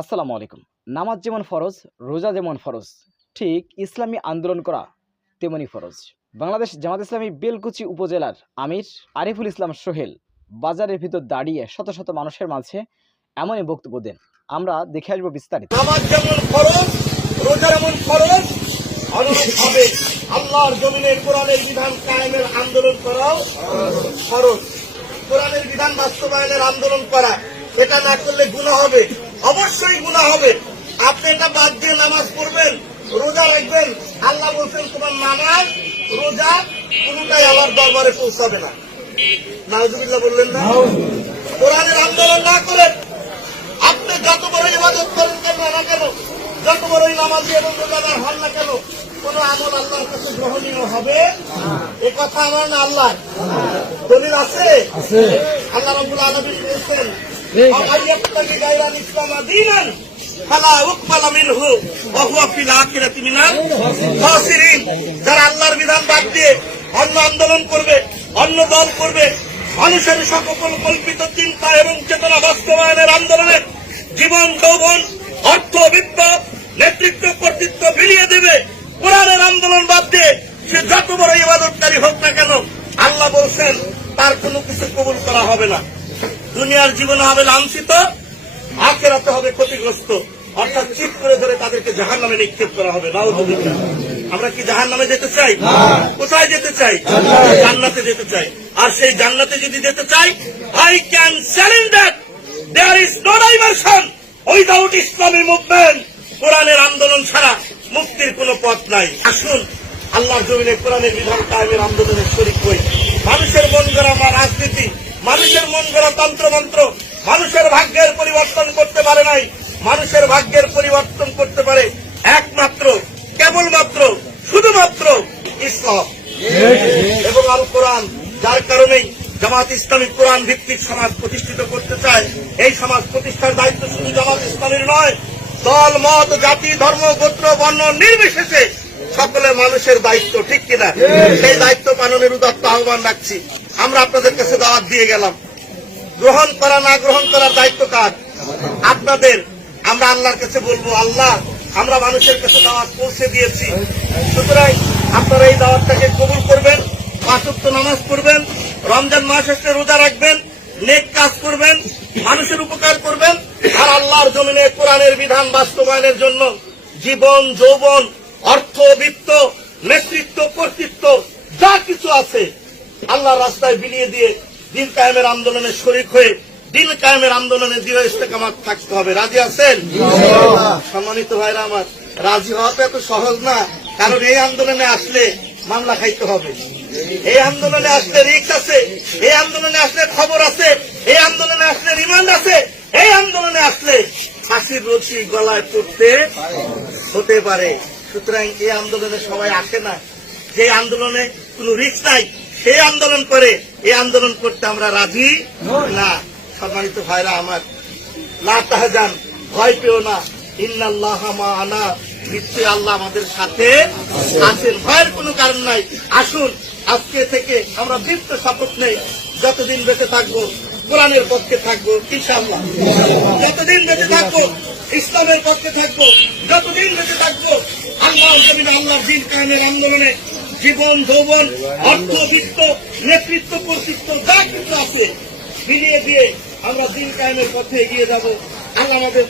আসসালামু আলাইকুম। নামাজ যেমন ফরজ, রোজা যেমন ফরজ, ঠিক ইসলামী আন্দোলন করা তেমনি ফরজ। বাংলাদেশ জামাত ইসলামী বেলকুচি উপজেলার আমির আরিফুল ইসলাম সোহেল বাজারের ভিতর দাঁড়িয়ে শত শত মানুষের মাঝে এমনই বক্তব্য দেন। আমরা দেখে আসব বিস্তারিত। বাস্তবায়নের আন্দোলন করা এটা না করলে গুণা হবে। অবশ্যই গুণা হবে। আপনি এটা বাদ দিয়ে নামাজ পড়বেন রোজা রাখবেন। আল্লাহ বলছেন তোমার নামাজ রোজা কোনটাই আমার দরবারে পৌঁছাবে না। নাউজুবিল্লাহ বললেন না? কোরআনের আন্দোলন না করেন আপনি যত বড় ইবাদত করেন কেন না কেন যত বড়ই নামাজি এবং রোজাদার হন না কেন কোন আমল আল্লাহর কাছে গ্রহণীয় হবে? এ কথা আমার না আল্লাহ দলিল আছে। আল্লাহ রব্বুল আলামিন বলেছেন যারা আল্লাহর বিধান বাদ দিয়ে অন্য আন্দোলন করবে, অন্য দল করবে, মানুষের সকল কল্পিত চিন্তা এবং চেতনা বাস্তবায়নের আন্দোলনে জীবন, যৌবন, অর্থ বিত্ত নেতৃত্ব, কর্তৃত্ব বিলিয়ে দেবে। কোরআনের আন্দোলন বাদ দিয়ে সে যত বড় ইবাদতকারী হোক না কেন, আল্লাহ বলছেন, তার কোনো কিছু কবুল করা হবে না। দুনিয়ার জীবনে হবে লাঞ্ছিত আখেরাতে হবে ক্ষতিগ্রস্ত। অর্থাৎ চিপ করে ধরে তাদেরকে জাহান নামে নিক্ষেপ করা হবে নাউজুবিল্লাহ। আমরা কি জাহান নামে যেতে চাই? কোথায় যেতে চাই? জান্নাতে। যেতে চাই। আর সেই জান্নাতে যদি যেতে চাই I can challenge that there is no diversion without Islami movement কোরআনের আন্দোলন ছাড়া মুক্তির কোনো পথ নাই। আসুন আল্লাহর জমিনে কোরআনের বিধান কায়েমের আন্দোলনের শরিক হই। মানুষের মন গড়া আমার রাজনীতি মানুষের মন গড়া তন্ত্রমন্ত্র মানুষের ভাগ্যের পরিবর্তন করতে পারে নাই মানুষের ভাগ্যের পরিবর্তন করতে পারে একমাত্র কেবলমাত্র শুধুমাত্র ইসলাম। এবং আল কোরআন যার কারণেই জামাত ইসলামী কোরআন ভিত্তিক সমাজ প্রতিষ্ঠিত করতে চায় এই সমাজ প্রতিষ্ঠার দায়িত্ব শুধু জামাত ইসলামীর নয় দল মত জাতি ধর্ম গোত্র বর্ণ নির্বিশেষে সকলে মানুষের দায়িত্ব ঠিক কিনা? সেই দায়িত্ব পালনের উদাত্ত আহ্বান রাখছি। আমরা আপনাদের কাছে দাওয়াত দিয়ে গেলাম। গ্রহণ করা, না গ্রহণ করার দায়িত্ব কার? আপনাদের। আমরা আল্লাহর কাছে বলব, আল্লাহ, আমরা মানুষের কাছে দাওয়াত পৌঁছে দিয়েছি। সুতরাং আপনারা এই দাওয়াতটাকে কবুল করবেন পাঁচক্ত নামাজ পড়বেন, রমজান মাস আসলে রোজা রাখবেন, নেক কাজ করবেন, মানুষের উপকার করবেন, আর আল্লাহর জমিনে কোরআনের বিধান বাস্তবায়নের জন্য জীবন, যৌবন, অর্থ, বিত্ত, নেতৃত্ব, কর্তৃত্ব যা কিছু আছে আল্লাহর রাস্তায় বিলিয়ে দিয়ে দিন কায়েমের আন্দোলনে শরিক হয়ে দিন কায়েমের আন্দোলনে দৃঢ় ইস্তেকামাত থাকতে হবে। রাজি আছেন? সম্মানিত ভাইরা আমার রাজি হওয়া তো এত সহজ না কারণ এই আন্দোলনে আসলে মামলা খাইতে হবে। এই আন্দোলনে আসলে রিক্স আছে এই আন্দোলনে আসলে খবর আছে এই আন্দোলনে আসলে রিমান্ড আছে এই আন্দোলনে আসলে ফাঁসির রশি গলায় পড়তে হতে পারে। সুতরাং এই আন্দোলনে সবাই আসে না। যে আন্দোলনে কোনো রিস্ক নাই। সেই আন্দোলন করে এই আন্দোলন করতে আমরা রাজি না। সম্মানিত ভাইরা আমার লা তাহজান ভয় পেও না। ইন্নাল্লাহ মাআনা। নিশ্চয়ই আল্লাহ আমাদের সাথে আছেন। ভয়ের কোনো কারণ নাই। আসুন আজকে থেকে আমরা বৃত্ত শপথ নেই। যতদিন বেঁচে থাকব কোরআনের পক্ষে থাকব ইনশাআল্লাহ। যতদিন বেঁচে থাকব ইসলামের পক্ষে থাকব যতদিন বেঁচে থাকব আল্লাহ আল্লাহ দিন কায়েমের আন্দোলনে জীবন, যৌবন, অর্থ, বিত্ত, নেতৃত্ব কর্তৃত্ব যা কিছু আছে, মিলিয়ে দিয়ে আমরা দিন কায়েমের পথে এগিয়ে যাব। আল্লাহ আমাদের